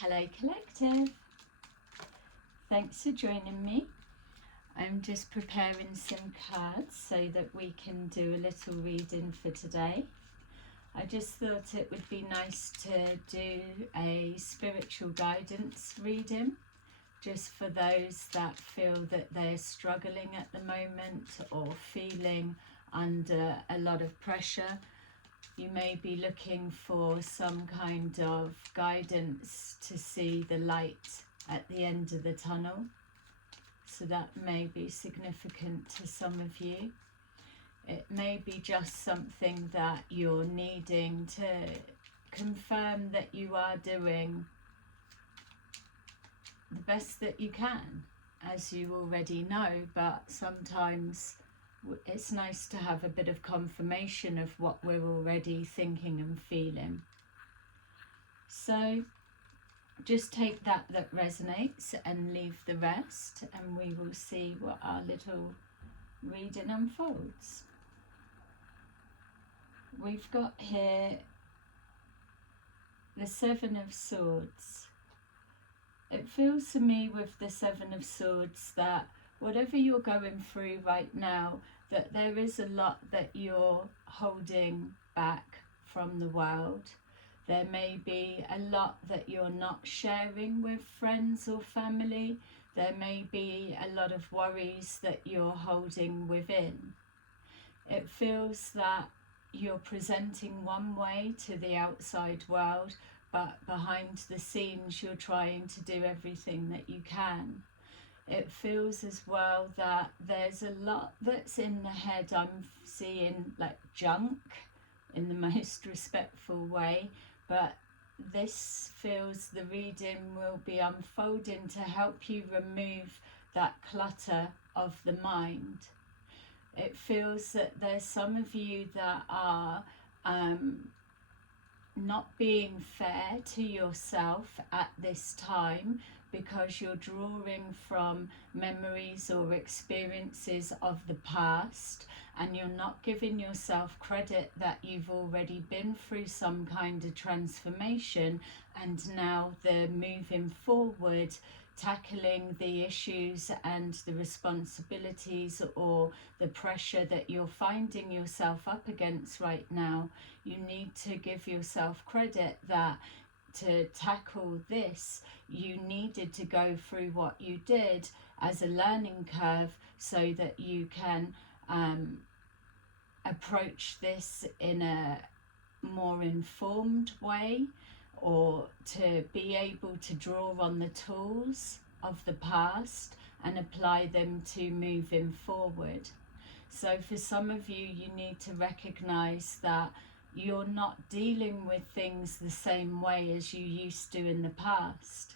Hello Collective, thanks for joining me. I'm just preparing some cards so that we can do a little reading for today. I just thought it would be nice to do a spiritual guidance reading, just for those that feel that they're struggling at the moment or feeling under a lot of pressure. You may be looking for some kind of guidance to see the light at the end of the tunnel. So that may be significant to some of you. It may be just something that you're needing to confirm that you are doing the best that you can, as you already know, but sometimes it's nice to have a bit of confirmation of what we're already thinking and feeling. So just take that resonates and leave the rest, and we will see what our little reading unfolds. We've got here the Seven of Swords. It feels to me with the Seven of Swords that whatever you're going through right now, that there is a lot that you're holding back from the world. There may be a lot that you're not sharing with friends or family. There may be a lot of worries that you're holding within. It feels that you're presenting one way to the outside world, but behind the scenes you're trying to do everything that you can. It feels as well that there's a lot that's in the head. I'm seeing like junk in the most respectful way, but this feels the reading will be unfolding to help you remove that clutter of the mind. It feels that there's some of you that are not being fair to yourself at this time, because you're drawing from memories or experiences of the past, and you're not giving yourself credit that you've already been through some kind of transformation, and now they're moving forward, tackling the issues and the responsibilities or the pressure that you're finding yourself up against right now. You need to give yourself credit that to tackle this, you needed to go through what you did as a learning curve, so that you can approach this in a more informed way, or to be able to draw on the tools of the past and apply them to moving forward. So for some of you, you need to recognize that you're not dealing with things the same way as you used to in the past.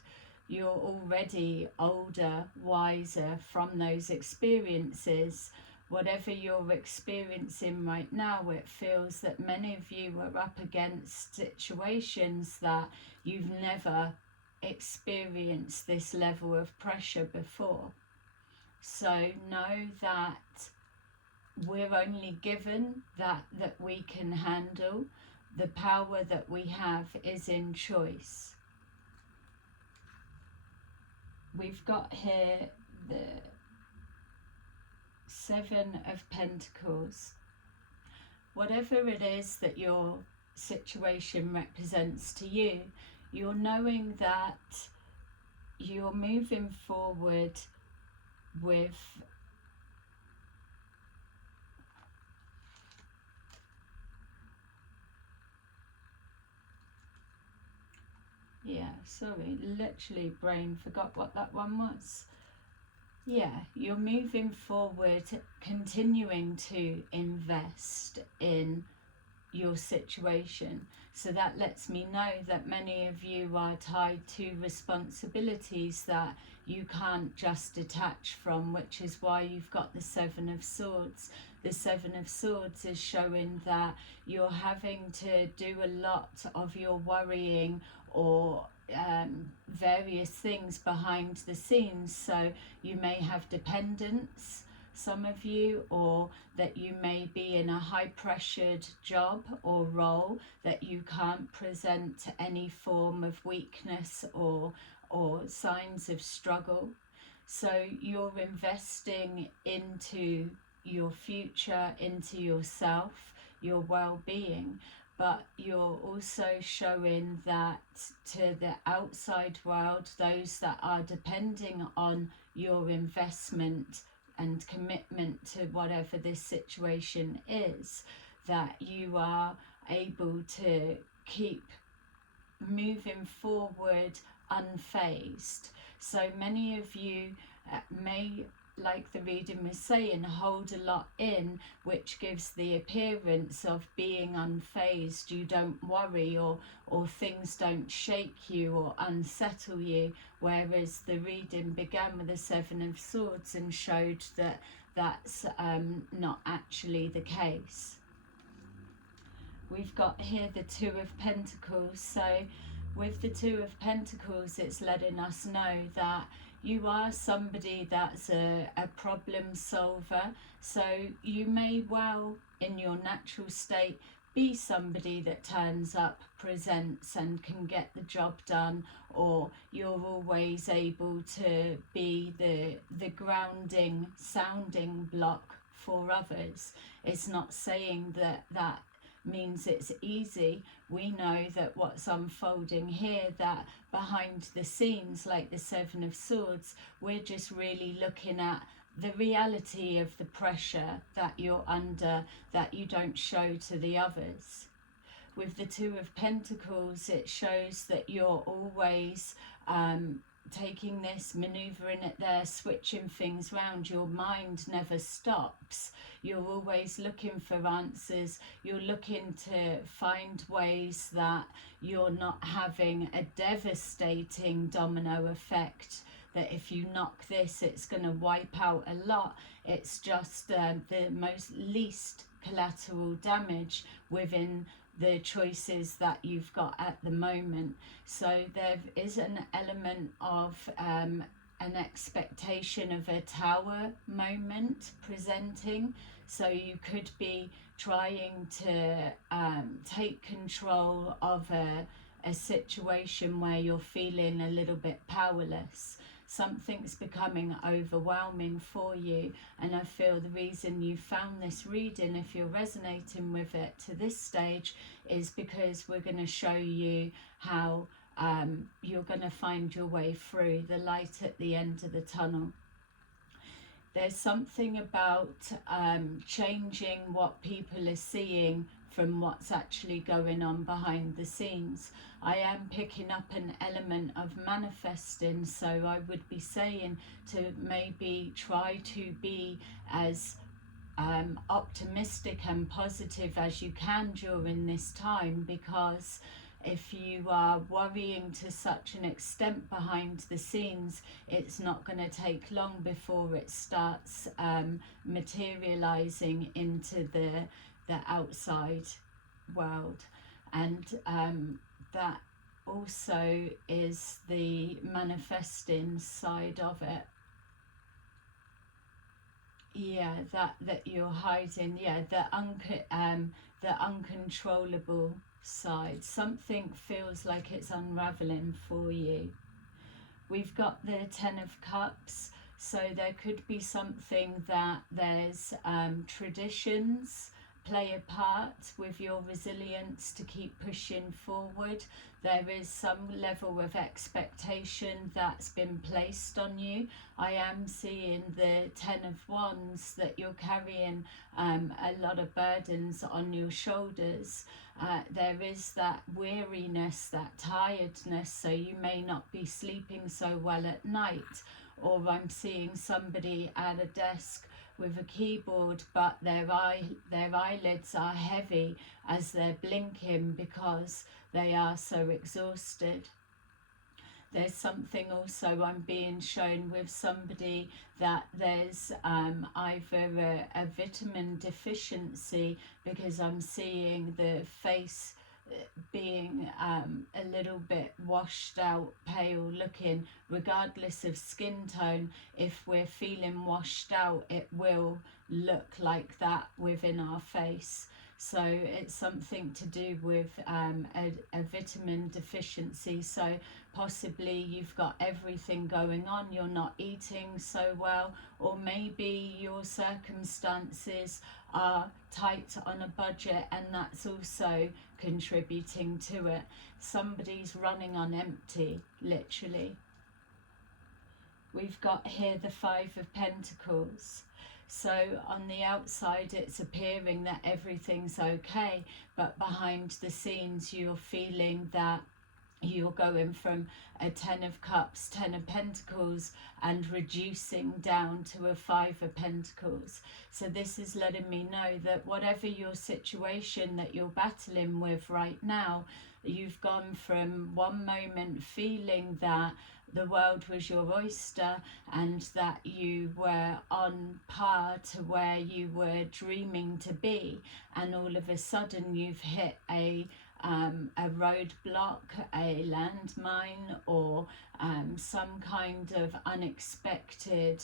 You're already older, wiser from those experiences. Whatever you're experiencing right now, it feels that many of you are up against situations that you've never experienced this level of pressure before. So know that we're only given that we can handle. The power that we have is in choice. We've got here the Seven of Pentacles. Whatever it is that your situation represents to you, you're knowing that you're moving forward with literally brain forgot what that one was. You're moving forward, continuing to invest in your situation. So that lets me know that many of you are tied to responsibilities that you can't just detach from, which is why you've got the Seven of Swords. The Seven of Swords is showing that you're having to do a lot of your worrying or various things behind the scenes. So you may have dependents some of you, or that you may be in a high-pressured job or role that you can't present any form of weakness or signs of struggle. So you're investing into your future, into yourself, your well-being, but you're also showing that to the outside world, those that are depending on your investment and commitment to whatever this situation is, that you are able to keep moving forward unfazed. So many of you may, like the reading was saying, hold a lot in, which gives the appearance of being unfazed. You don't worry, or things don't shake you or unsettle you, whereas the reading began with the Seven of Swords and showed that that's not actually the case. We've got here the Two of Pentacles. So with the Two of Pentacles, it's letting us know that you are somebody that's a problem solver. So you may well, in your natural state, be somebody that turns up, presents, and can get the job done, or you're always able to be the grounding, sounding block for others. It's not saying that means it's easy. We know that what's unfolding here, that behind the scenes, like the Seven of Swords, we're just really looking at the reality of the pressure that you're under, that you don't show to the others. With the Two of Pentacles, it shows that you're always taking this, maneuvering it there, switching things around. Your mind never stops. You're always looking for answers. You're looking to find ways that you're not having a devastating domino effect, that if you knock this, it's going to wipe out a lot. It's just the least collateral damage within the choices that you've got at the moment. So there is an element of an expectation of a tower moment presenting. So you could be trying to take control of a situation where you're feeling a little bit powerless. Something's becoming overwhelming for you, and I feel the reason you found this reading, if you're resonating with it to this stage, is because we're going to show you how you're going to find your way through, the light at the end of the tunnel. There's something about changing what people are seeing from what's actually going on behind the scenes. I am picking up an element of manifesting, so I would be saying to maybe try to be as optimistic and positive as you can during this time, because if you are worrying to such an extent behind the scenes, it's not going to take long before it starts materializing into the outside world. And that also is the manifesting side of it. Yeah, that you're hiding. Yeah, the uncontrollable side. Something feels like it's unraveling for you. We've got the Ten of Cups. So there could be something that there's traditions play a part with your resilience to keep pushing forward. There is some level of expectation that's been placed on you. I am seeing the Ten of Wands, that you're carrying a lot of burdens on your shoulders. There is that weariness, that tiredness, so you may not be sleeping so well at night. Or I'm seeing somebody at a desk with a keyboard, but their eyelids are heavy as they're blinking because they are so exhausted. There's something also I'm being shown with somebody that there's either a vitamin deficiency, because I'm seeing the face being a little bit washed out, pale looking, regardless of skin tone. If we're feeling washed out, it will look like that within our face. So it's something to do with a vitamin deficiency. So possibly you've got everything going on, you're not eating so well, or maybe your circumstances are tight on a budget and that's also contributing to it. Somebody's running on empty, literally. We've got here the Five of Pentacles. So on the outside it's appearing that everything's okay, but behind the scenes you're feeling that you're going from a Ten of Cups, Ten of Pentacles, and reducing down to a Five of Pentacles. So this is letting me know that whatever your situation that you're battling with right now, you've gone from one moment feeling that the world was your oyster and that you were on par to where you were dreaming to be, and all of a sudden you've hit a roadblock, a landmine, or some kind of unexpected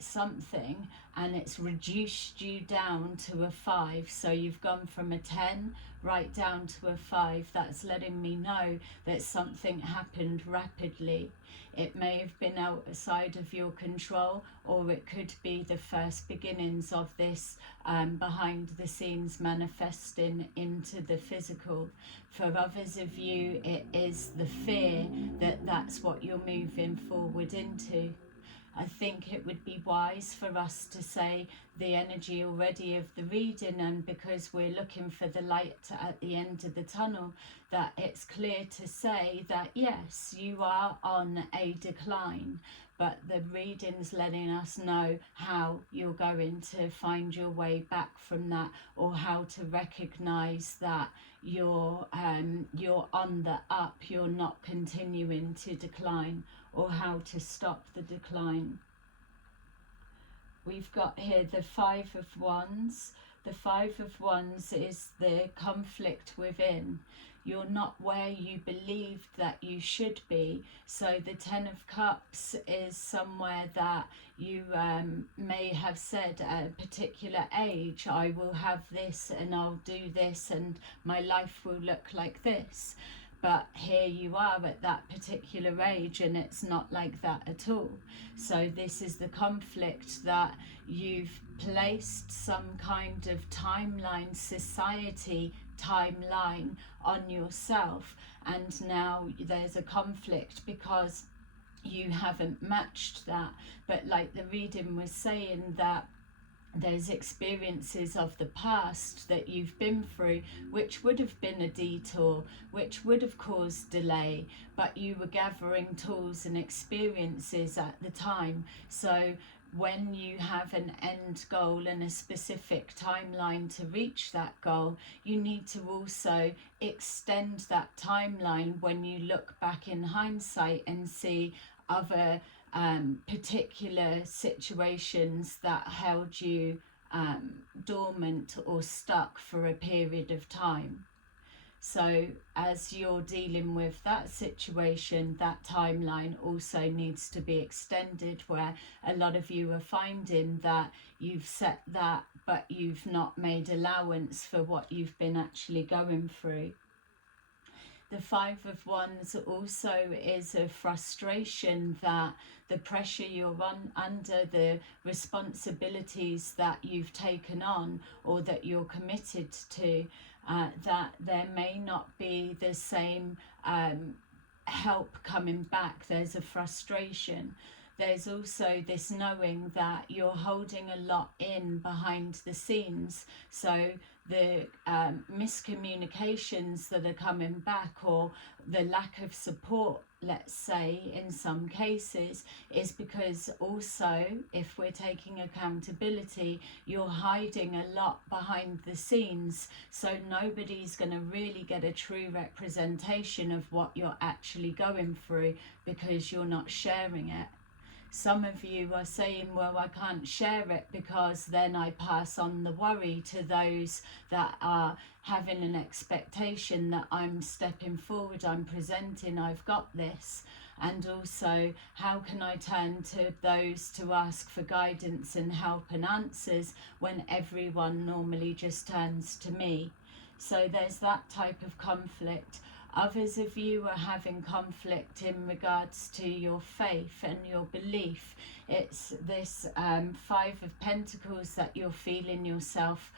something, and it's reduced you down to a 5. So you've gone from a 10 right down to a 5. That's letting me know that something happened rapidly. It may have been outside of your control, or it could be the first beginnings of this behind the scenes manifesting into the physical. For others of you, it is the fear that that's what you're moving forward into. I think it would be wise for us to say the energy already of the reading, and because we're looking for the light at the end of the tunnel, that it's clear to say that yes, you are on a decline, but the reading's letting us know how you're going to find your way back from that, or how to recognize that you're on the up, you're not continuing to decline, or how to stop the decline. We've got here the Five of Wands. The Five of Wands is the conflict within. You're not where you believed that you should be. So the Ten of Cups is somewhere that you may have said at a particular age, I will have this and I'll do this and my life will look like this. But here you are at that particular age and it's not like that at all. So this is the conflict, that you've placed some kind of timeline, society timeline on yourself, and now there's a conflict because you haven't matched that. But like the reading was saying, that there's experiences of the past that you've been through which would have been a detour, which would have caused delay, but you were gathering tools and experiences at the time. So when you have an end goal and a specific timeline to reach that goal, you need to also extend that timeline when you look back in hindsight and see other particular situations that held you dormant or stuck for a period of time. So as you're dealing with that situation, that timeline also needs to be extended, where a lot of you are finding that you've set that, but you've not made allowance for what you've been actually going through. The Five of Wands also is a frustration that the pressure you're under, the responsibilities that you've taken on or that you're committed to, that there may not be the same help coming back. There's a frustration. There's also this knowing that you're holding a lot in behind the scenes. So the miscommunications that are coming back, or the lack of support, let's say, in some cases, is because also, if we're taking accountability, you're hiding a lot behind the scenes. So nobody's going to really get a true representation of what you're actually going through because you're not sharing it. Some of you are saying, well, I can't share it because then I pass on the worry to those that are having an expectation that I'm stepping forward, I'm presenting, I've got this. And also, how can I turn to those to ask for guidance and help and answers when everyone normally just turns to me? So there's that type of conflict. Others of you are having conflict in regards to your faith and your belief. It's this Five of Pentacles that you're feeling yourself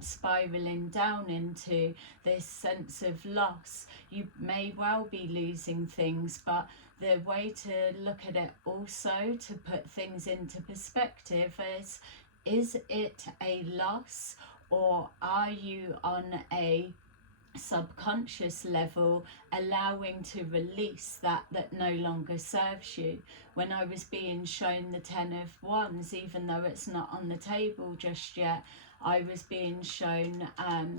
spiraling down into, this sense of loss. You may well be losing things, but the way to look at it also, to put things into perspective, is it a loss, or are you on a subconscious level allowing to release that no longer serves you? When I was being shown the 10 of Wands, even though it's not on the table just yet, I was being shown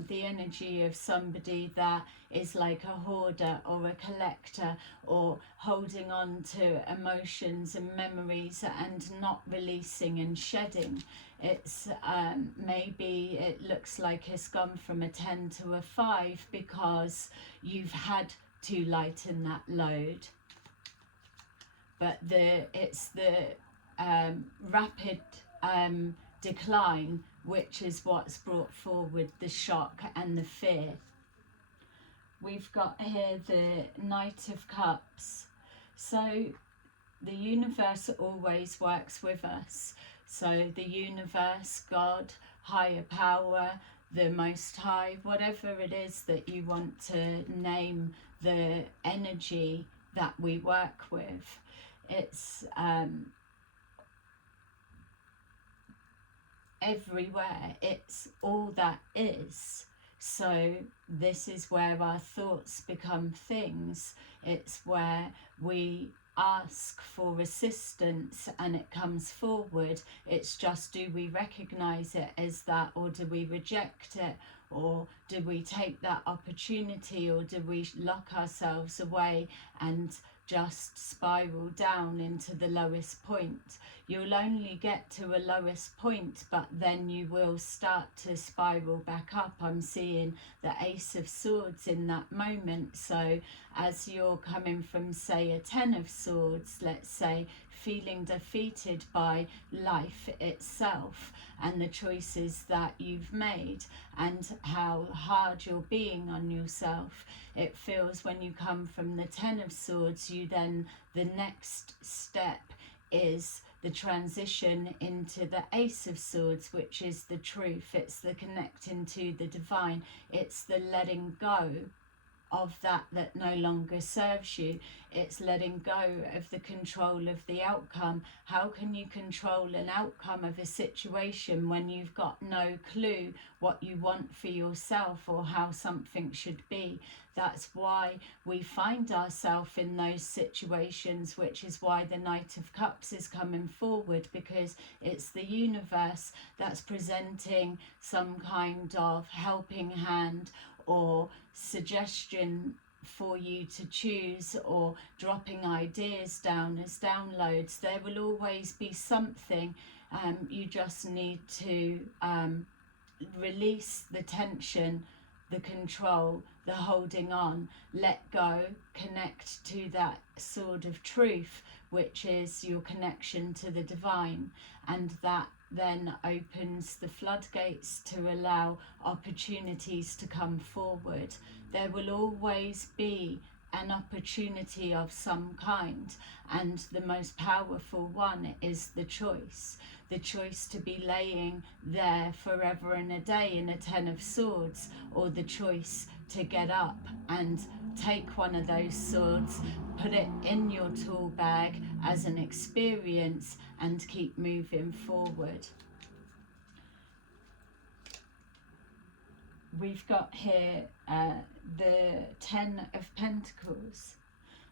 the energy of somebody that is like a hoarder or a collector, or holding on to emotions and memories and not releasing and shedding. It's maybe it looks like it's gone from a 10 to a 5 because you've had to lighten that load. But it's the rapid decline, which is what's brought forward the shock and the fear. We've got here the Knight of Cups. So the universe always works with us. So the universe, God, higher power, the Most High, whatever it is that you want to name the energy that we work with, it's everywhere. It's all that is. So this is where our thoughts become things. It's where we ask for assistance and it comes forward. It's just, do we recognize it as that, or do we reject it, or do we take that opportunity, or do we lock ourselves away and just spiral down into the lowest point? You'll only get to a lowest point, but then you will start to spiral back up. I'm seeing the Ace of Swords in that moment. So as you're coming from, say, a 10 of Swords, let's say, feeling defeated by life itself and the choices that you've made and how hard you're being on yourself, it feels when you come from the 10 of Swords, you then, the next step is the transition into the Ace of Swords, which is the truth. It's the connecting to the divine. It's the letting go of that no longer serves you. It's letting go of the control of the outcome. How can you control an outcome of a situation when you've got no clue what you want for yourself or how something should be? That's why we find ourselves in those situations, which is why the Knight of Cups is coming forward, because it's the universe that's presenting some kind of helping hand or suggestion for you to choose, or dropping ideas down as downloads. There will always be something. You just need to release the tension, the control, the holding on, let go, connect to that sword of truth, which is your connection to the divine, and that then opens the floodgates to allow opportunities to come forward. There will always be an opportunity of some kind, and the most powerful one is the choice to be laying there forever and a day in a 10 of Swords, or the choice to get up and take one of those swords, put it in your tool bag as an experience, and keep moving forward. We've got here the 10 of Pentacles.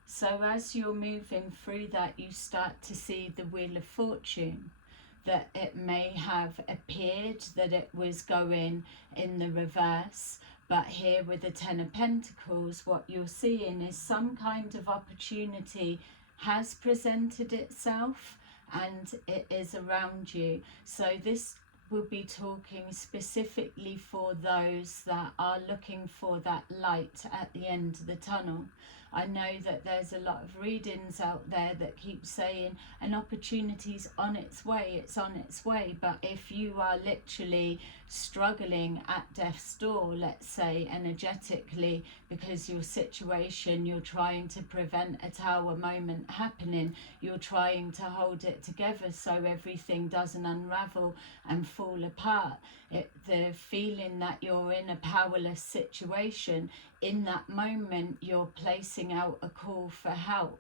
So as you're moving through that, you start to see the Wheel of Fortune, that it may have appeared that it was going in the reverse, but here with the 10 of Pentacles, what you're seeing is some kind of opportunity has presented itself, and it is around you. So this will be talking specifically for those that are looking for that light at the end of the tunnel. I know that there's a lot of readings out there that keep saying an opportunity's on its way, it's on its way. But if you are literally struggling at death's door, let's say energetically, because your situation, you're trying to prevent a tower moment happening, you're trying to hold it together so everything doesn't unravel and fall apart, the feeling that you're in a powerless situation, in that moment you're placing out a call for help.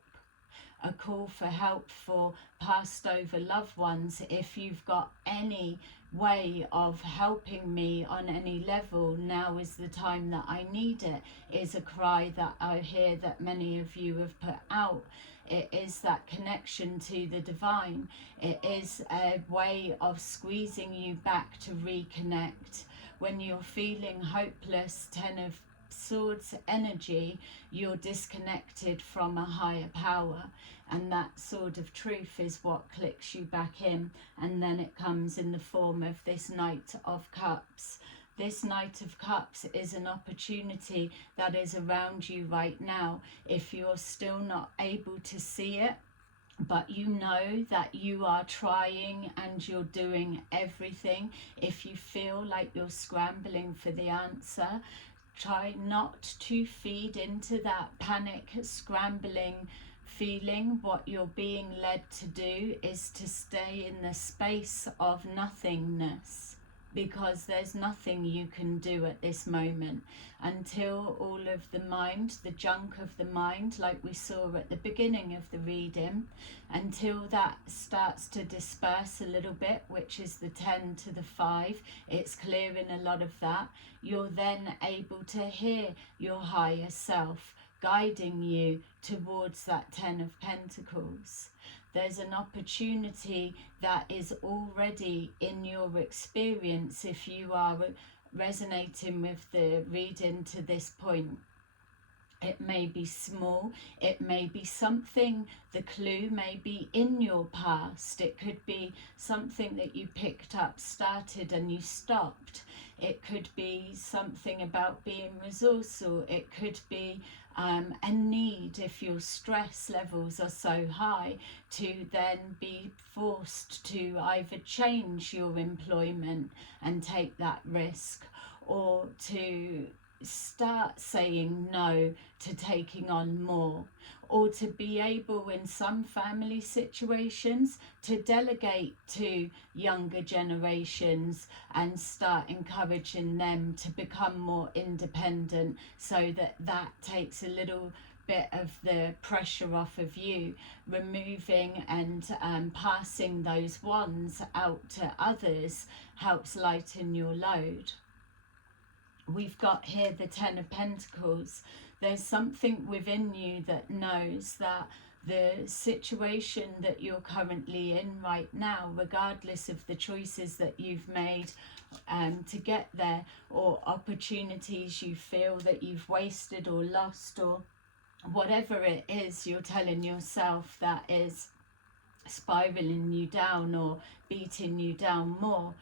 A call for help for passed over loved ones. If you've got any way of helping me on any level, now is the time that I need it, is a cry that I hear that many of you have put out. It is that connection to the divine. It is a way of squeezing you back to reconnect. When you're feeling hopeless, 10 of Swords energy, you're disconnected from a higher power, and that sword of truth is what clicks you back in, and then it comes in the form of this Knight of Cups. This Knight of Cups is an opportunity that is around you right now. If you're still not able to see it, but you know that you are trying and you're doing everything, if you feel like you're scrambling for the answer, try not to feed into that panic, scrambling feeling. What you're being led to do is to stay in the space of nothingness, because there's nothing you can do at this moment until all of the mind, the junk of the mind, like we saw at the beginning of the reading, until that starts to disperse a little bit, which is the 10 to the 5, it's clearing a lot of that. You're then able to hear your higher self guiding you towards that 10 of Pentacles. There's an opportunity that is already in your experience if you are resonating with the reading to this point. It may be small, it may be something, the clue may be in your past, it could be something that you picked up, started and you stopped. It could be something about being resourceful, it could be a need, if your stress levels are so high, to then be forced to either change your employment and take that risk, or to start saying no to taking on more, or to be able in some family situations to delegate to younger generations and start encouraging them to become more independent, so that that takes a little bit of the pressure off of you, removing and passing those wands out to others helps lighten your load. We've got here the 10 of Pentacles. There's something within you that knows that the situation that you're currently in right now, regardless of the choices that you've made to get there, or opportunities you feel that you've wasted or lost, or whatever it is you're telling yourself that is spiraling you down or beating you down more,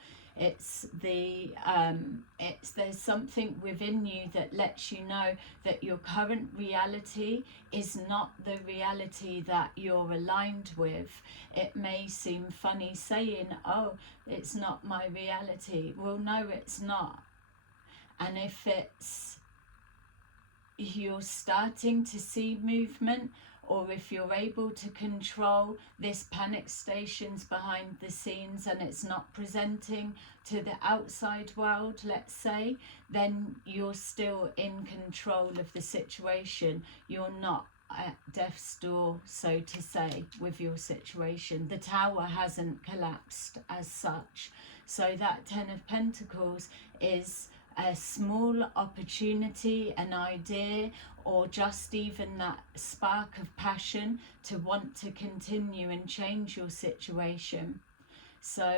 there's something within you that lets you know that your current reality is not the reality that you're aligned with. It may seem funny saying, oh, it's not my reality. Well, no, it's not. And if you're starting to see movement, or if you're able to control this panic stations behind the scenes and it's not presenting to the outside world, let's say, then you're still in control of the situation. You're not at death's door, so to say, with your situation. The tower hasn't collapsed as such. So that 10 of Pentacles is a small opportunity, an idea, or just even that spark of passion to want to continue and change your situation. So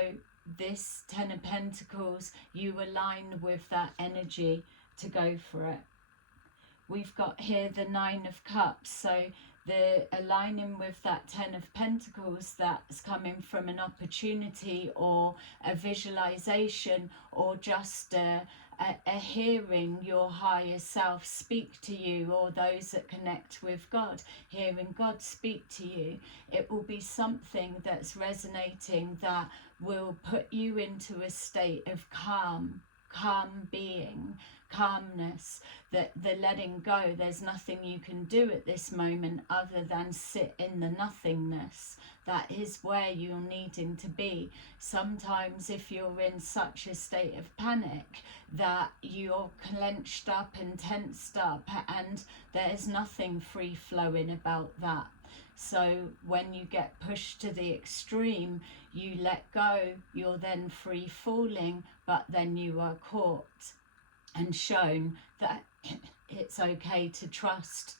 this 10 of Pentacles, you align with that energy to go for it. We've got here the 9 of Cups. So the aligning with that 10 of Pentacles, that's coming from an opportunity or a visualization, or just a hearing your higher self speak to you, or those that connect with God, hearing God speak to you. It will be something that's resonating, that will put you into a state of calm being, calmness, that the letting go. There's nothing you can do at this moment other than sit in the nothingness. That is where you're needing to be. Sometimes if you're in such a state of panic that you're clenched up and tensed up, and there's nothing free flowing about that. So when you get pushed to the extreme, you let go, you're then free falling, but then you are caught and shown that it's okay to trust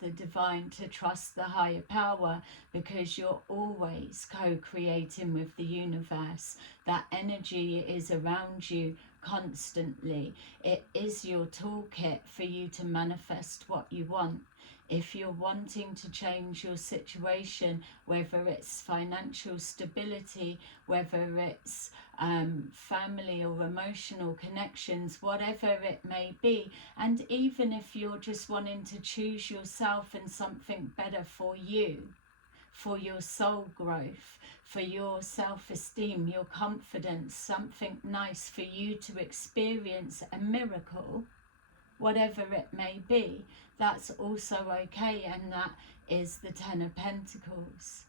the divine, to trust the higher power, because you're always co-creating with the universe. That energy is around you constantly. It is your toolkit for you to manifest what you want. If you're wanting to change your situation, whether it's financial stability, whether it's family or emotional connections, whatever it may be, and even if you're just wanting to choose yourself and something better for you, for your soul growth, for your self-esteem, your confidence, something nice for you to experience a miracle, whatever it may be, that's also okay, and that is the 10 of Pentacles.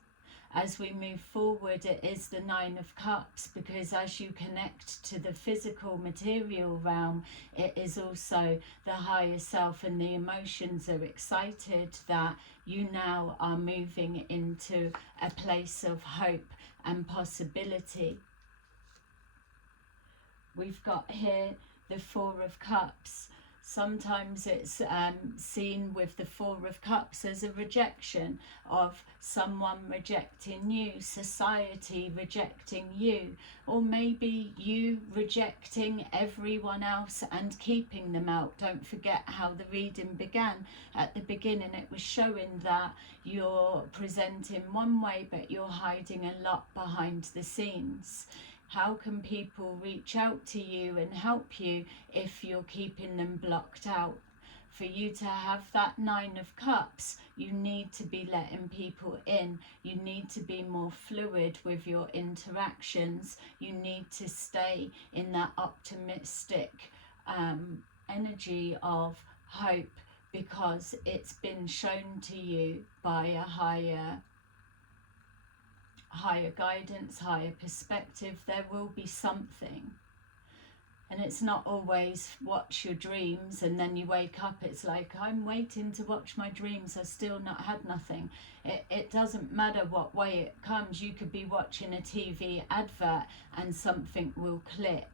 As we move forward, it is the 9 of Cups, because as you connect to the physical material realm, it is also the higher self, and the emotions are excited that you now are moving into a place of hope and possibility. We've got here the 4 of Cups. Sometimes it's seen with the 4 of Cups as a rejection of someone rejecting you, society rejecting you, or maybe you rejecting everyone else and keeping them out. Don't forget how the reading began. At the beginning it was showing that you're presenting one way, but you're hiding a lot behind the scenes. How can people reach out to you and help you if you're keeping them blocked out? For you to have that 9 of Cups, you need to be letting people in. You need to be more fluid with your interactions. You need to stay in that optimistic energy of hope, because it's been shown to you by a higher guidance, higher perspective. There will be something. And it's not always watch your dreams and then you wake up, it's like, I'm waiting to watch my dreams, I've still not had nothing. It doesn't matter what way it comes. You could be watching a TV advert and something will click.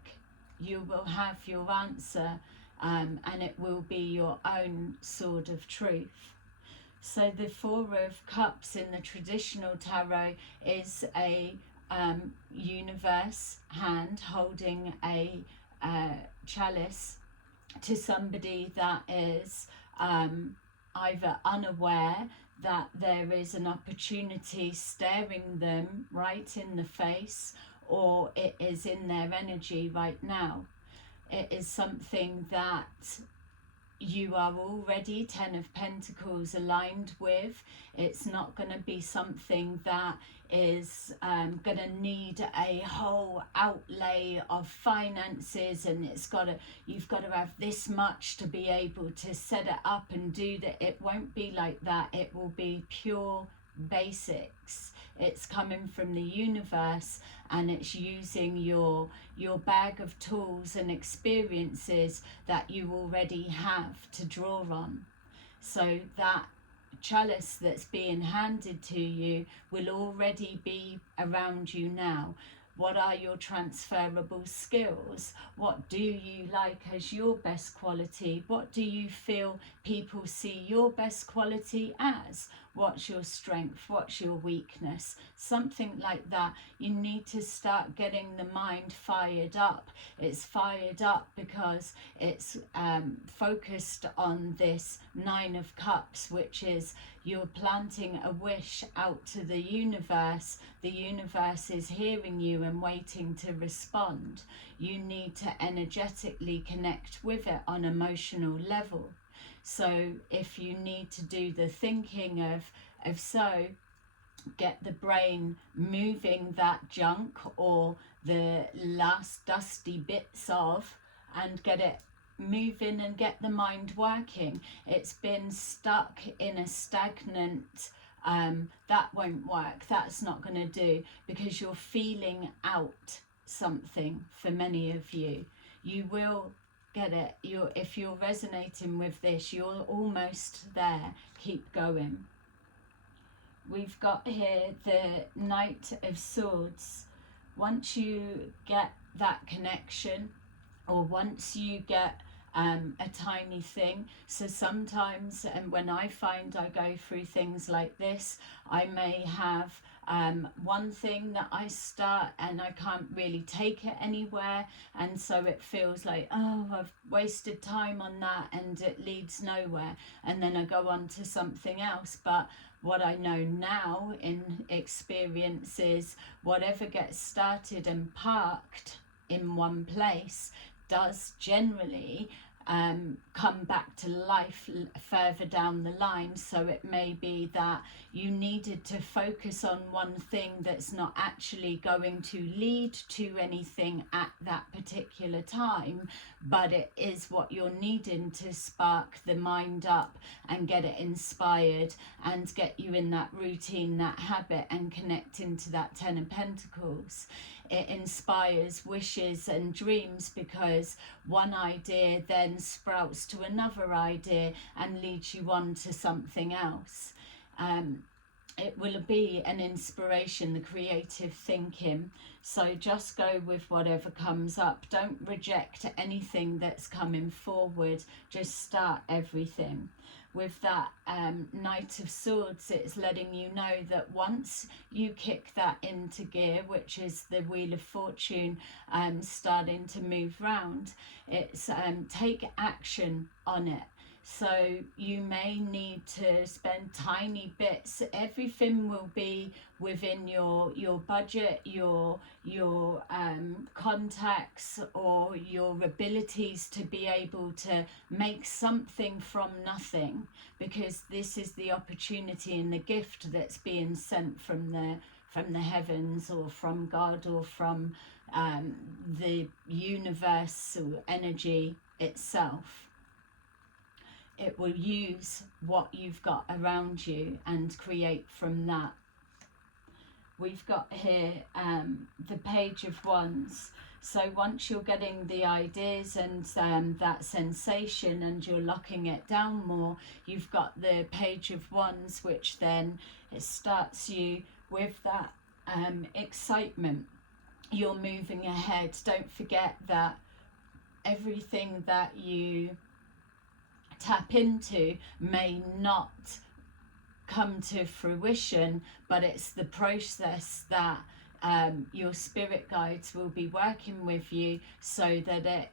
You will have your answer, and it will be your own sword of truth. So the 4 of Cups in the traditional tarot is a universe hand holding a chalice to somebody that is either unaware that there is an opportunity staring them right in the face, or it is in their energy right now. It is something that you are already 10 of Pentacles aligned with. It's not going to be something that is going to need a whole outlay of finances, and you've got to have this much to be able to set it up and do that. It won't be like that. It will be pure basics. It's coming from the universe, and it's using your bag of tools and experiences that you already have to draw on. So that chalice that's being handed to you will already be around you now. What are your transferable skills? What do you like as your best quality? What do you feel people see your best quality as? What's your strength? What's your weakness? Something like that. You need to start getting the mind fired up. It's fired up because it's focused on this Nine of Cups, which is you're planting a wish out to the universe. The universe is hearing you and waiting to respond. You need to energetically connect with it on emotional level. So if you need to do the thinking of so, get the brain moving that junk or the last dusty bits of, and get it moving and get the mind working. It's been stuck in a stagnant, that won't work, that's not going to do, because you're feeling out something. For many of you, you will get it. If you're resonating with this, you're almost there. Keep going. We've got here the Knight of Swords. Once you get that connection, or once you get a tiny thing, so sometimes, and when I find I go through things like this, I may have one thing that I start and I can't really take it anywhere, and so it feels like, oh, I've wasted time on that and it leads nowhere, and then I go on to something else. But what I know now in experience is whatever gets started and parked in one place does generally come back to life further down the line. So it may be that you needed to focus on one thing that's not actually going to lead to anything at that particular time, but it is what you're needing to spark the mind up and get it inspired and get you in that routine, that habit, and connect into that Ten of Pentacles. It inspires wishes and dreams, because one idea then sprouts to another idea and leads you on to something else. It will be an inspiration, the creative thinking. So just go with whatever comes up. Don't reject anything that's coming forward. Just start everything. With that Knight of Swords, it's letting you know that once you kick that into gear, which is the Wheel of Fortune starting to move round, it's take action on it. So you may need to spend tiny bits. Everything will be within your budget, your contacts, or your abilities to be able to make something from nothing, because this is the opportunity and the gift that's being sent from the heavens, or from God, or from the universe or energy itself. It will use what you've got around you and create from that. We've got here the Page of Wands. So once you're getting the ideas and that sensation and you're locking it down more, you've got the Page of Wands, which then it starts you with that excitement. You're moving ahead. Don't forget that everything that you tap into may not come to fruition, but it's the process that your spirit guides will be working with you, so that it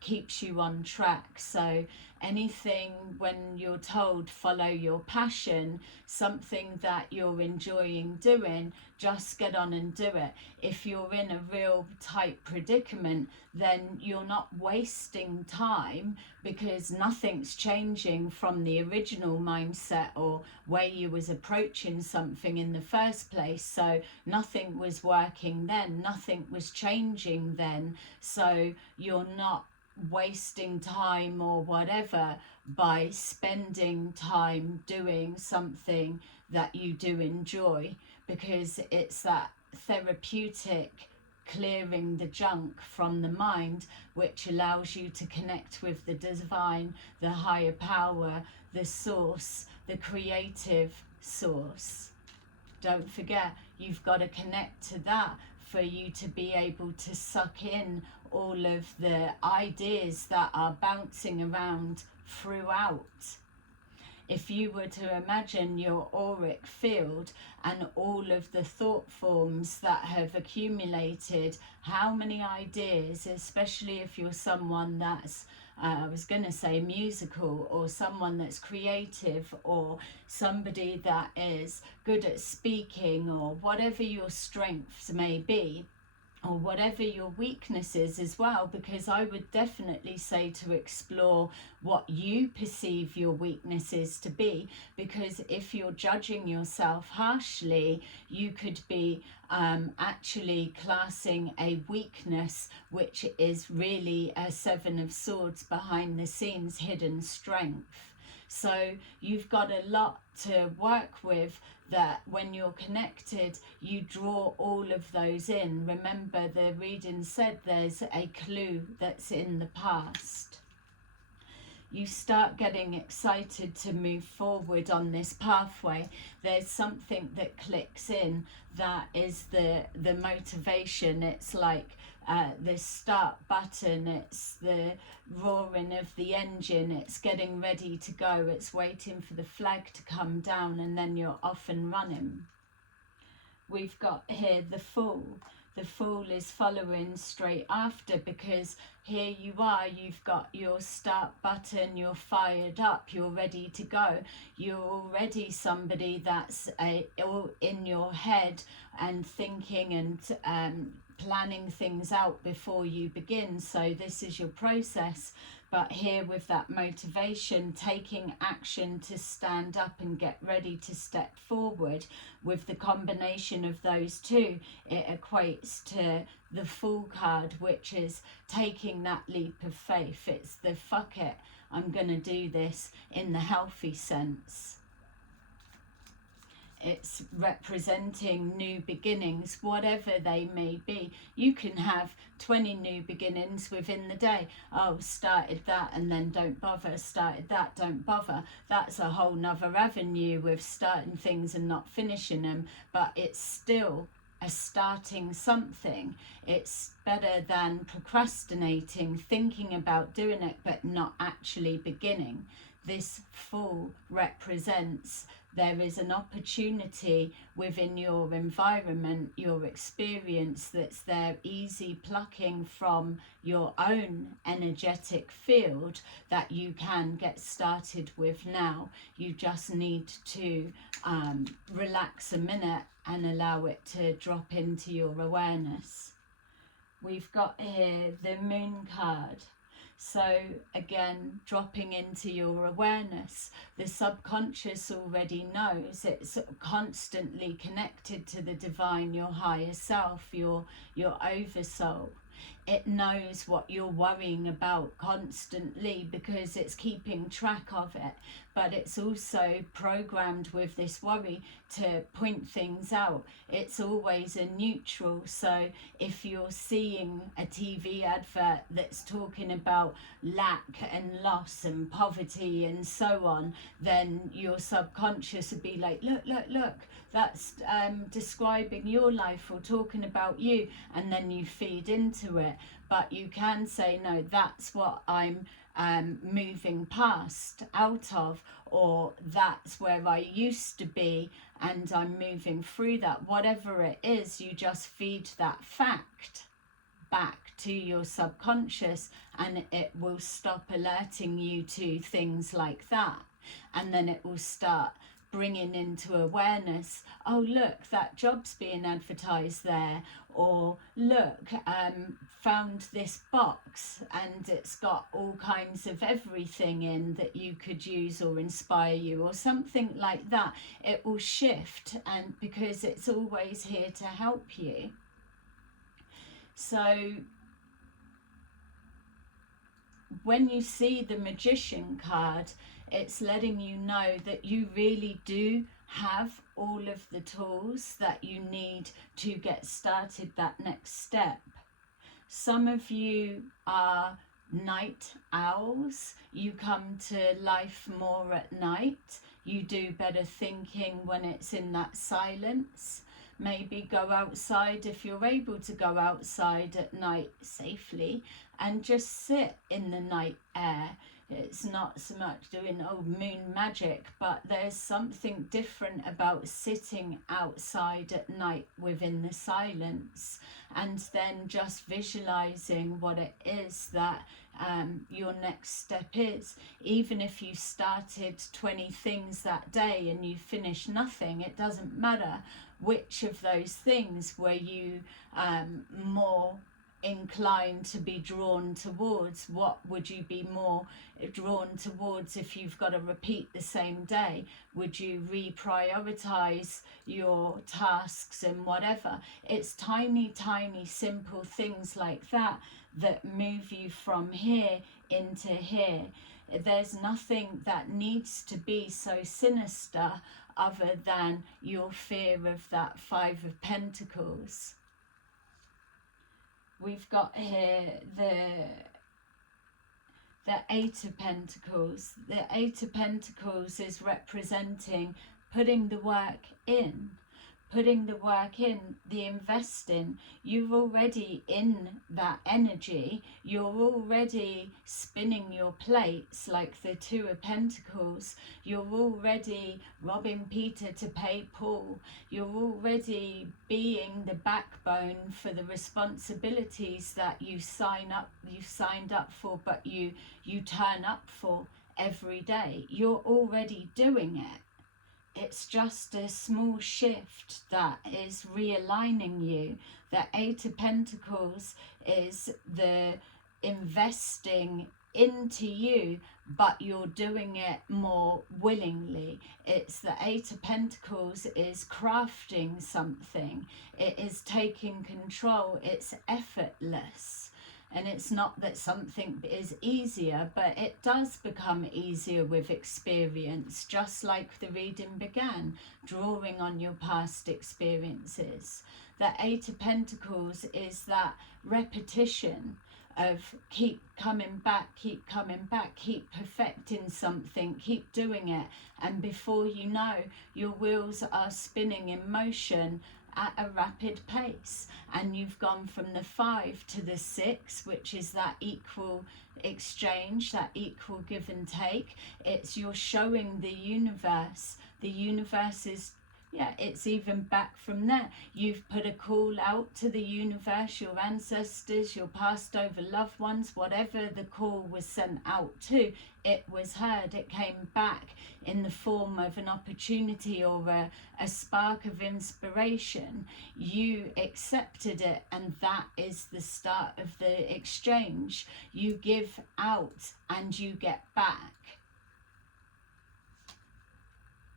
keeps you on track. So anything, when you're told follow your passion, something that you're enjoying doing, just get on and do it. If you're in a real tight predicament, then you're not wasting time, because nothing's changing from the original mindset or way you was approaching something in the first place. So nothing was working then, nothing was changing then, so you're not wasting time or whatever by spending time doing something that you do enjoy, because it's that therapeutic clearing the junk from the mind, which allows you to connect with the divine, the higher power, the source, the creative source. Don't forget, you've got to connect to that for you to be able to suck in all of the ideas that are bouncing around throughout. If you were to imagine your auric field and all of the thought forms that have accumulated, how many ideas, especially if you're someone that's, I was going to say musical, or someone that's creative, or somebody that is good at speaking, or whatever your strengths may be, or whatever your weaknesses as well, because I would definitely say to explore what you perceive your weaknesses to be, because if you're judging yourself harshly, you could be actually classing a weakness, which is really a Seven of Swords behind the scenes hidden strength. So you've got a lot to work with, that when you're connected, you draw all of those in. Remember, the reading said there's a clue that's in the past. You start getting excited to move forward on this pathway. There's something that clicks in that is the motivation. It's like the start button, it's the roaring of the engine, it's getting ready to go, it's waiting for the flag to come down, and then you're off and running. We've got here the Fool. The Fool is following straight after, because here you are, you've got your start button, you're fired up, you're ready to go. You're already somebody that's in your head and thinking and planning things out before you begin. So this is your process. But here with that motivation, taking action to stand up and get ready to step forward, with the combination of those two, it equates to the Fool card, which is taking that leap of faith. It's the fuck it, I'm going to do this in the healthy sense. It's representing new beginnings, whatever they may be. You can have 20 new beginnings within the day. Oh, started that and then don't bother, started that, don't bother. That's a whole nother avenue with starting things and not finishing them, but it's still a starting something. It's better than procrastinating, thinking about doing it but not actually beginning. This Fool represents there is an opportunity within your environment, your experience, that's there easy plucking from your own energetic field that you can get started with now. You just need to relax a minute and allow it to drop into your awareness. We've got here the Moon card. So again, dropping into your awareness, the subconscious already knows. It's constantly connected to the divine, your higher self, your oversoul. It knows what you're worrying about constantly because it's keeping track of it. But it's also programmed with this worry to point things out. It's always a neutral. So if you're seeing a TV advert that's talking about lack and loss and poverty and so on, then your subconscious would be like, look, that's describing your life or talking about you, and then you feed into it. But you can say, no, that's what I'm moving past, out of, or that's where I used to be and I'm moving through that. Whatever it is, you just feed that fact back to your subconscious and it will stop alerting you to things like that. And then it will start bringing into awareness, oh look, that job's being advertised there, or look, found this box and it's got all kinds of everything in that you could use or inspire you, or something like that. It will shift, and because it's always here to help you. So when you see the Magician card, it's letting you know that you really do have all of the tools that you need to get started that next step. Some of you are night owls. You come to life more at night. You do better thinking when it's in that silence. maybe go outside if you're able to go outside at night safely and just sit in the night air. It's not so much doing moon magic, but there's something different about sitting outside at night within the silence, and then just visualizing what it is that your next step is. Even if you started 20 things that day and you finish nothing, it doesn't matter which of those things were you more inclined to be drawn towards. What would you be more drawn towards if you've got to repeat the same day? Would you reprioritize your tasks and whatever? It's tiny simple things like that that move you from here into here. There's nothing that needs to be so sinister other than your fear of that Five of Pentacles. We've got here the Eight of Pentacles. The Eight of Pentacles is representing putting the work in. Putting the work in, the investing. You're already in that energy. You're already spinning your plates like the Two of Pentacles. You're already robbing Peter to pay Paul. You're already being the backbone for the responsibilities that you've signed up for, but you turn up for every day. You're already doing it. It's just a small shift that is realigning you. The Eight of Pentacles is the investing into you, but you're doing it more willingly. It's the Eight of Pentacles is crafting something. It is taking control. It's effortless. And it's not that something is easier, but it does become easier with experience, just like the reading began, drawing on your past experiences. The Eight of Pentacles is that repetition of keep coming back, keep perfecting something, keep doing it. And before you know, your wheels are spinning in motion at a rapid pace, and you've gone from the 5 to the 6, which is that equal exchange, that equal give and take. It's you're showing the universe is, yeah, it's even back from there. You've put a call out to the universe, your ancestors, your passed over loved ones, whatever the call was sent out to, it was heard. It came back in the form of an opportunity or a spark of inspiration. You accepted it, and that is the start of the exchange. You give out and you get back.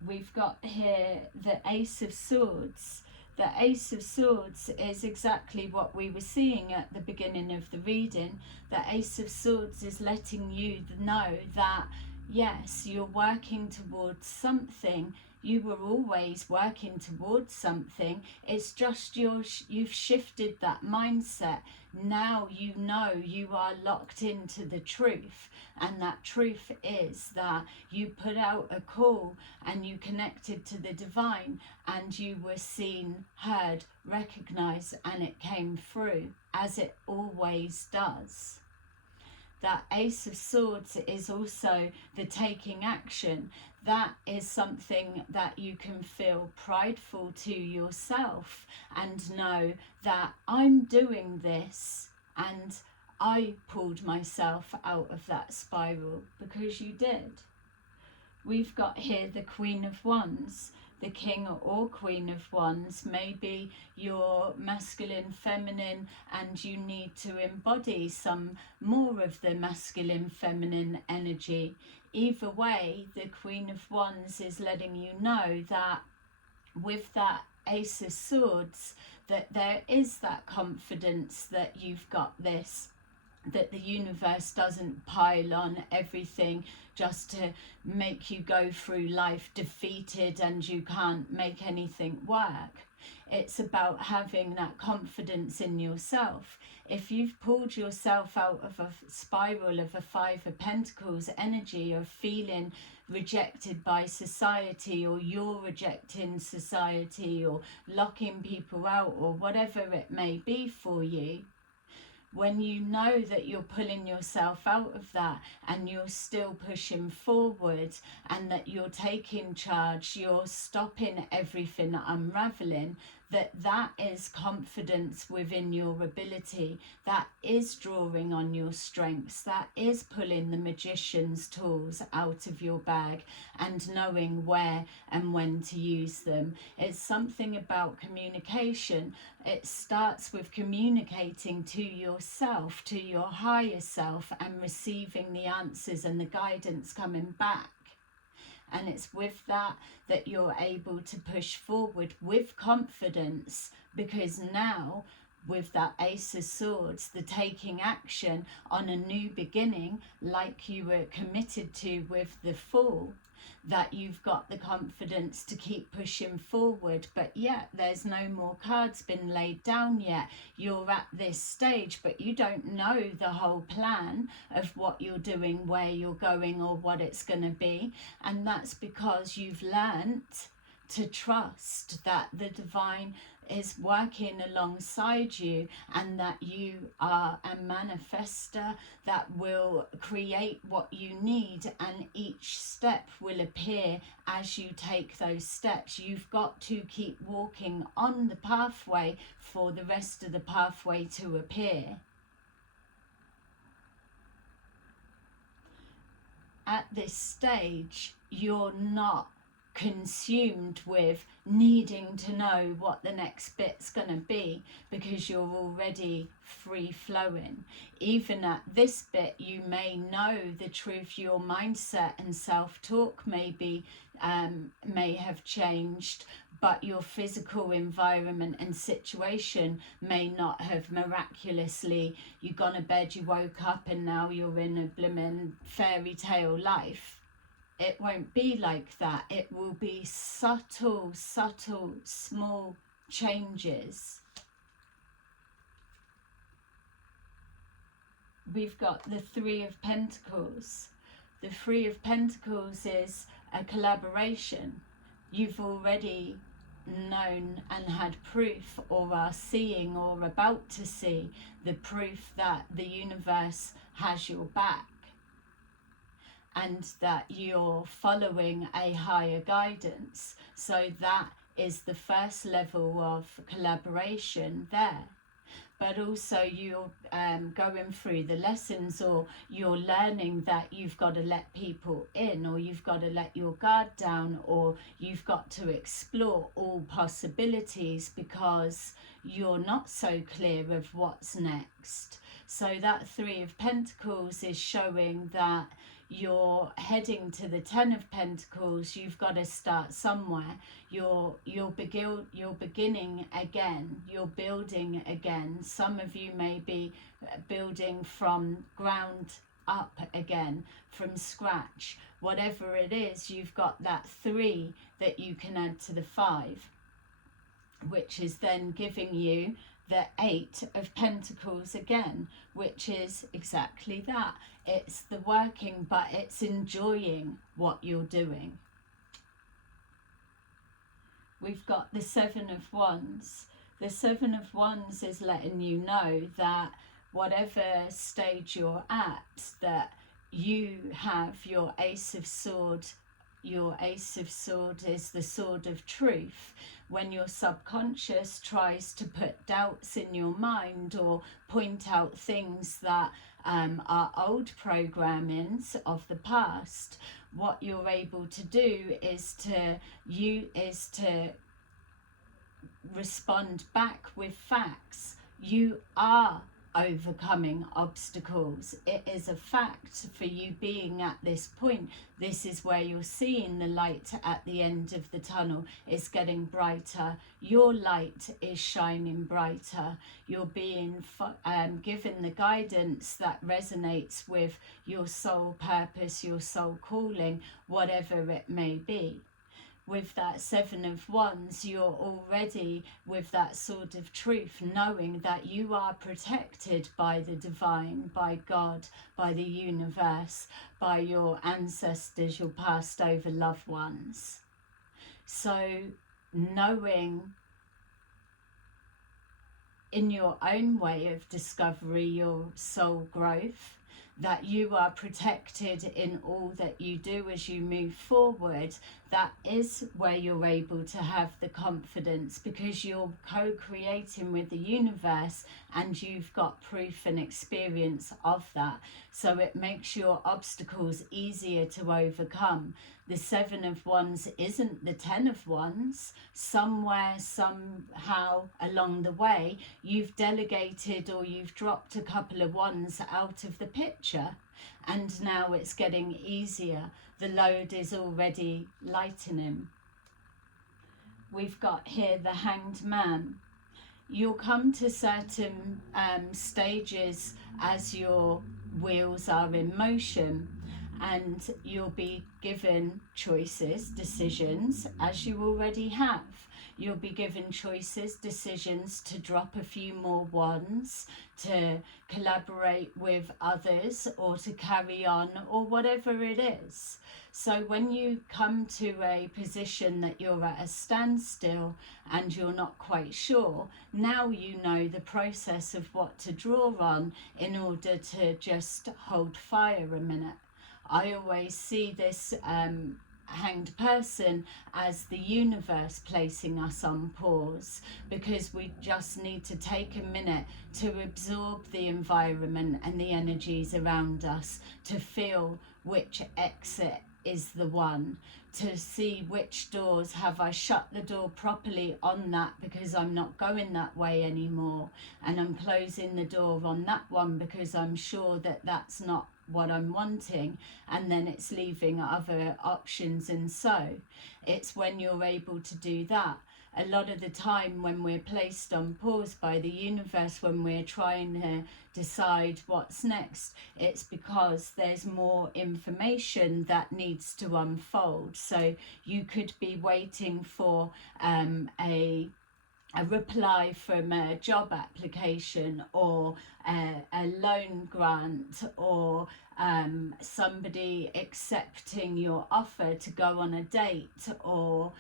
We've got here the Ace of Swords. The Ace of Swords is exactly what we were seeing at the beginning of the reading. The Ace of Swords is letting you know that, yes, you're working towards something. You were always working towards something. It's just you've shifted that mindset. Now you know you are locked into the truth. And that truth is that you put out a call and you connected to the divine, and you were seen, heard, recognized, and it came through, as it always does. That Ace of Swords is also the taking action. That is something that you can feel prideful to yourself and know that I'm doing this, and I pulled myself out of that spiral because you did. We've got here the Queen of Wands, the King or Queen of Wands. Maybe you're masculine, feminine, and you need to embody some more of the masculine, feminine energy. Either way, the Queen of Wands is letting you know that with that Ace of Swords, that there is that confidence that you've got this. that the universe doesn't pile on everything just to make you go through life defeated and you can't make anything work. It's about having that confidence in yourself. If you've pulled yourself out of a spiral of a Five of Pentacles energy of feeling rejected by society, or you're rejecting society, or locking people out, or whatever it may be for you, when you know that you're pulling yourself out of that and you're still pushing forward and that you're taking charge, you're stopping everything unraveling, that is confidence within your ability, that is drawing on your strengths, that is pulling the magician's tools out of your bag and knowing where and when to use them. It's something about communication. It starts with communicating to yourself, to your higher self, and receiving the answers and the guidance coming back. And it's with that that you're able to push forward with confidence, because now with that Ace of Swords, the taking action on a new beginning like you were committed to with the Fool, that you've got the confidence to keep pushing forward. But yet there's no more cards been laid down yet. You're at this stage, but you don't know the whole plan of what you're doing, where you're going, or what it's going to be. And that's because you've learnt to trust that the divine is working alongside you, and that you are a manifester that will create what you need, and each step will appear as you take those steps. You've got to keep walking on the pathway for the rest of the pathway to appear. At this stage, you're not consumed with needing to know what the next bit's going to be, because you're already free flowing. Even at this bit, you may know the truth. Your mindset and self-talk may have changed, but your physical environment and situation may not have miraculously, you gone to bed, you woke up, and now you're in a blooming fairy tale life. It won't be like that. It will be subtle, small changes. We've got the Three of Pentacles. The Three of Pentacles is a collaboration. You've already known and had proof, or are seeing, or about to see the proof that the universe has your back, and that you're following a higher guidance. So that is the first level of collaboration there. But also you're going through the lessons, or you're learning that you've got to let people in, or you've got to let your guard down, or you've got to explore all possibilities because you're not so clear of what's next. So that Three of Pentacles is showing that you're heading to the Ten of Pentacles. You've got to start somewhere. You're beginning again. You're building again. Some of you may be building from ground up again, from scratch. Whatever it is, you've got that 3 that you can add to the 5, which is then giving you the 8 of Pentacles again, which is exactly that. It's the working, but it's enjoying what you're doing. We've got the 7 of Wands. The 7 of Wands is letting you know that whatever stage you're at, that you have your Ace of Sword. Your Ace of Sword is the sword of truth. When your subconscious tries to put doubts in your mind, or point out things that are old programmings of the past, what you're able to do is to respond back with facts. You are overcoming obstacles. It is a fact for you being at this point. This is where you're seeing the light at the end of the tunnel. It's getting brighter. Your light is shining brighter. You're being given the guidance that resonates with your soul purpose, your soul calling, whatever it may be. With that Seven of Wands, you're already with that sword of truth, knowing that you are protected by the divine, by God, by the universe, by your ancestors, your passed over loved ones. So knowing in your own way of discovery, your soul growth, that you are protected in all that you do as you move forward, that is where you're able to have the confidence, because you're co-creating with the universe and you've got proof and experience of that. So it makes your obstacles easier to overcome. The Seven of Wands isn't the Ten of Wands. Somewhere, somehow along the way, you've delegated or you've dropped a couple of wands out of the picture, and now it's getting easier. The load is already lightening. We've got here the Hanged Man. You'll come to certain stages as your wheels are in motion, and you'll be given choices, decisions, as you already have. You'll be given choices, decisions to drop a few more wands, to collaborate with others, or to carry on, or whatever it is. So when you come to a position that you're at a standstill and you're not quite sure, now you know the process of what to draw on in order to just hold fire a minute. I always see this hanged person as the universe placing us on pause, because we just need to take a minute to absorb the environment and the energies around us, to feel which exit is the one, to see which doors have I shut the door properly on that because I'm not going that way anymore, and I'm closing the door on that one because I'm sure that that's not what I'm wanting, and then it's leaving other options. And so it's when you're able to do that. A lot of the time when we're placed on pause by the universe, when we're trying to decide what's next, it's because there's more information that needs to unfold. So you could be waiting for a reply from a job application, or a loan grant, or somebody accepting your offer to go on a date, or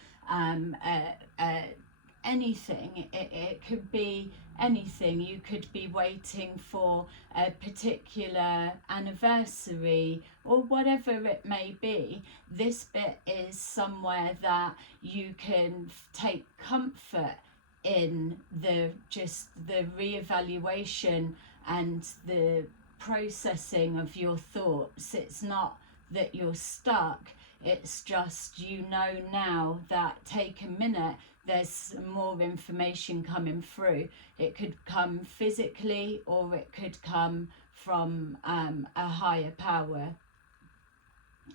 anything. It could be anything. You could be waiting for a particular anniversary, or whatever it may be. This bit is somewhere that you can take comfort in the reevaluation and the processing of your thoughts. It's not that you're stuck, it's just, you know now that take a minute, there's more information coming through. It could come physically, or it could come from a higher power.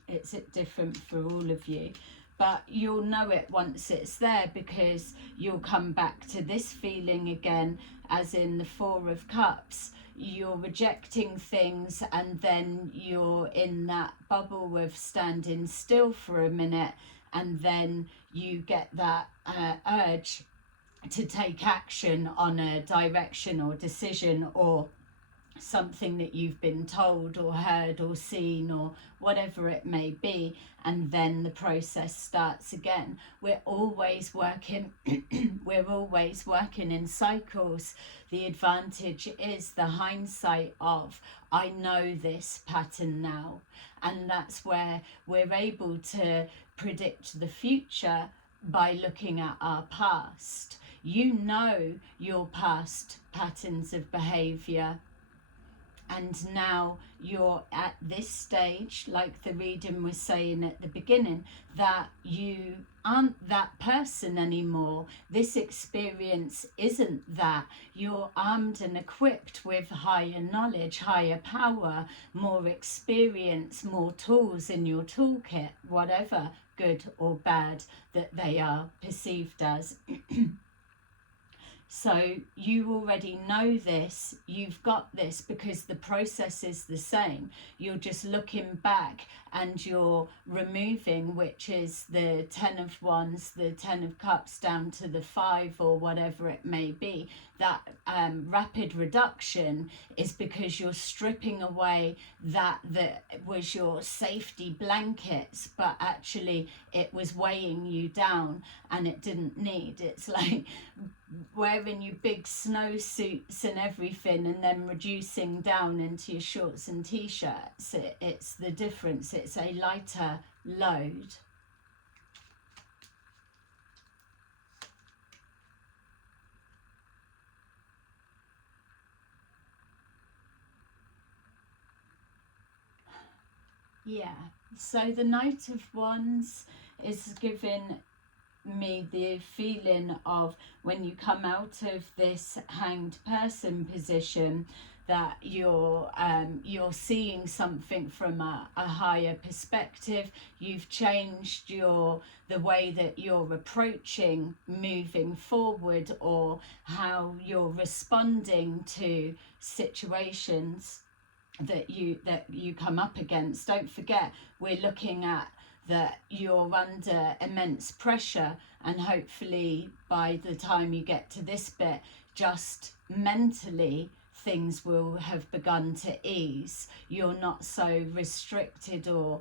It's different for all of you, but you'll know it once it's there, because you'll come back to this feeling again, as in the Four of Cups. You're rejecting things, and then you're in that bubble of standing still for a minute, and then you get that urge to take action on a direction or decision, or something that you've been told or heard or seen, or whatever it may be, and then the process starts again. We're always working we're always working in cycles. The advantage is the hindsight of, I know this pattern now, and that's where we're able to predict the future by looking at our past. You know your past patterns of behavior, And now you're at this stage, like the reading was saying at the beginning, that you aren't that person anymore. This experience isn't that. You're armed and equipped with higher knowledge, higher power, more experience, more tools in your toolkit, whatever good or bad that they are perceived as. So you already know this, you've got this, because the process is the same. You're just looking back and you're removing, which is the 10 of Wands, the 10 of Cups down to the 5 or whatever it may be. That rapid reduction is because you're stripping away that was your safety blankets, but actually it was weighing you down and it didn't need. It's like wearing your big snow suits and everything and then reducing down into your shorts and t-shirts. It's the difference. It's a lighter load. Yeah, so the Knight of Wands is giving me the feeling of, when you come out of this hanged person position, that you're seeing something from a higher perspective. You've changed the way that you're approaching moving forward, or how you're responding to situations that you come up against. Don't forget, we're looking at that you're under immense pressure, and hopefully by the time you get to this bit, just mentally things will have begun to ease. You're not so restricted or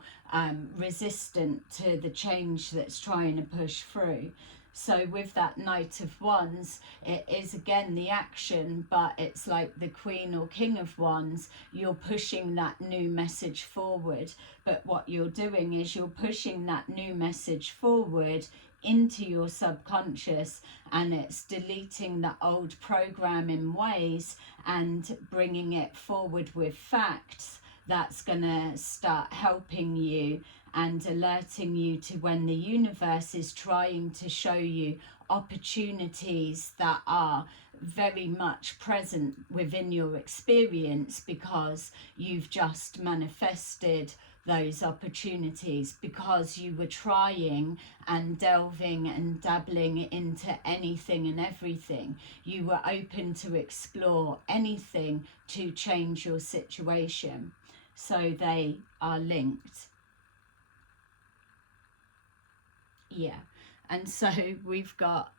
resistant to the change that's trying to push through. So with that Knight of Wands, it is again the action, but it's like the Queen or King of Wands. You're pushing that new message forward. But what you're doing is you're pushing that new message forward into your subconscious, and it's deleting the old programming ways and bringing it forward with facts. That's going to start helping you and alerting you to when the universe is trying to show you opportunities that are very much present within your experience, because you've just manifested those opportunities, because you were trying and delving and dabbling into anything and everything. You were open to explore anything to change your situation. So they are linked. Yeah, and so we've got,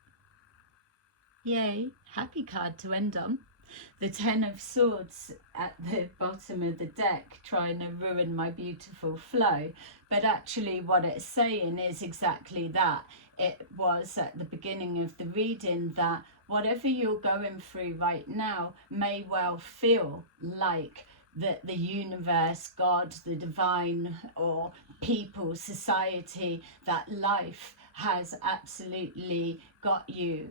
yay, happy card to end on. The 10 of Swords at the bottom of the deck, trying to ruin my beautiful flow. But actually what it's saying is exactly that. It was at the beginning of the reading that whatever you're going through right now may well feel like that the universe, God, the divine, or people, society, that life has absolutely got you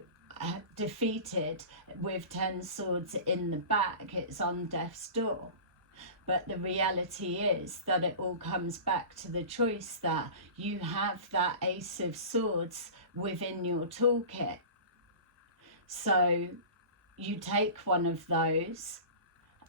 defeated with 10 swords in the back. It's on death's door. But the reality is that it all comes back to the choice that you have that Ace of Swords within your toolkit. So you take one of those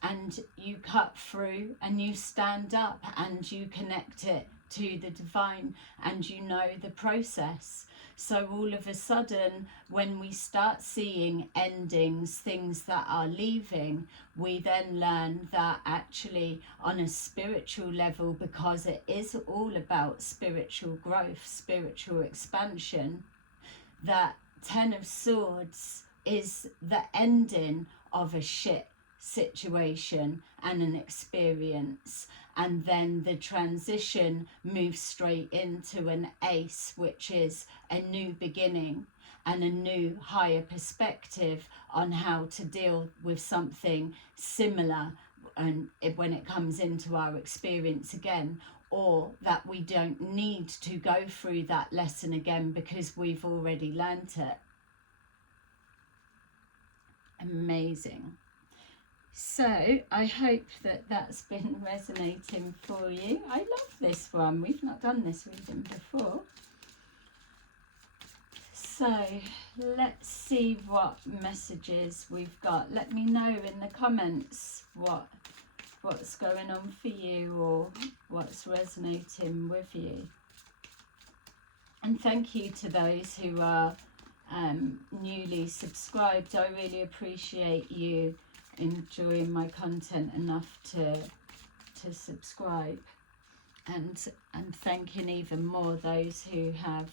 and you cut through and you stand up and you connect it to the divine, and you know the process. So all of a sudden, when we start seeing endings, things that are leaving, we then learn that actually on a spiritual level, because it is all about spiritual growth, spiritual expansion, that 10 of Swords is the ending of a shit situation and an experience, and then the transition moves straight into an ace, which is a new beginning and a new higher perspective on how to deal with something similar, and when it comes into our experience again, or that we don't need to go through that lesson again because we've already learnt it. Amazing. So I hope that that's been resonating for you. I love this one. We've not done this reading before. So let's see what messages we've got. Let me know in the comments what's going on for you or what's resonating with you. And thank you to those who are newly subscribed. I really appreciate you enjoying my content enough to subscribe, and thanking even more those who have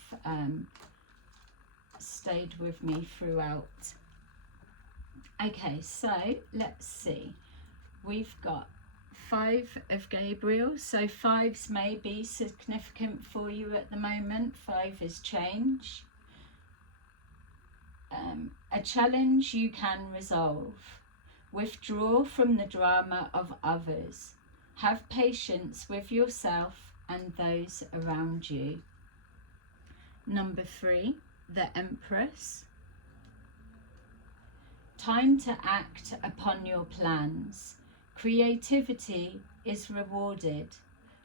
stayed with me throughout. Okay, so let's see. We've got 5 of Gabriel, so 5s may be significant for you at the moment. 5 is change. A challenge you can resolve. Withdraw from the drama of others. Have patience with yourself and those around you. Number 3, the Empress. Time to act upon your plans. Creativity is rewarded.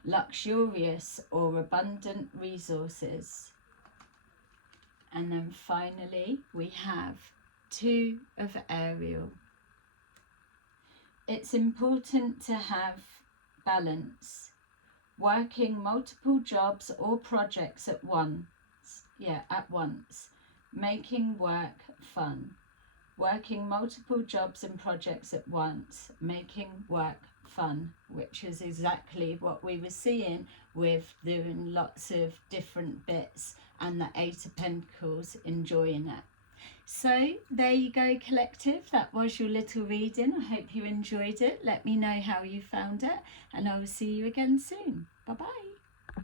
Luxurious or abundant resources. And then finally, we have 2 of Ariel. It's important to have balance. Working multiple jobs or projects at once. Making work fun. Working multiple jobs and projects at once. Making work fun, which is exactly what we were seeing with doing lots of different bits and the 8 of Pentacles, enjoying it. So there you go, collective. That was your little reading. I hope you enjoyed it. Let me know how you found it, and I will see you again soon. Bye bye.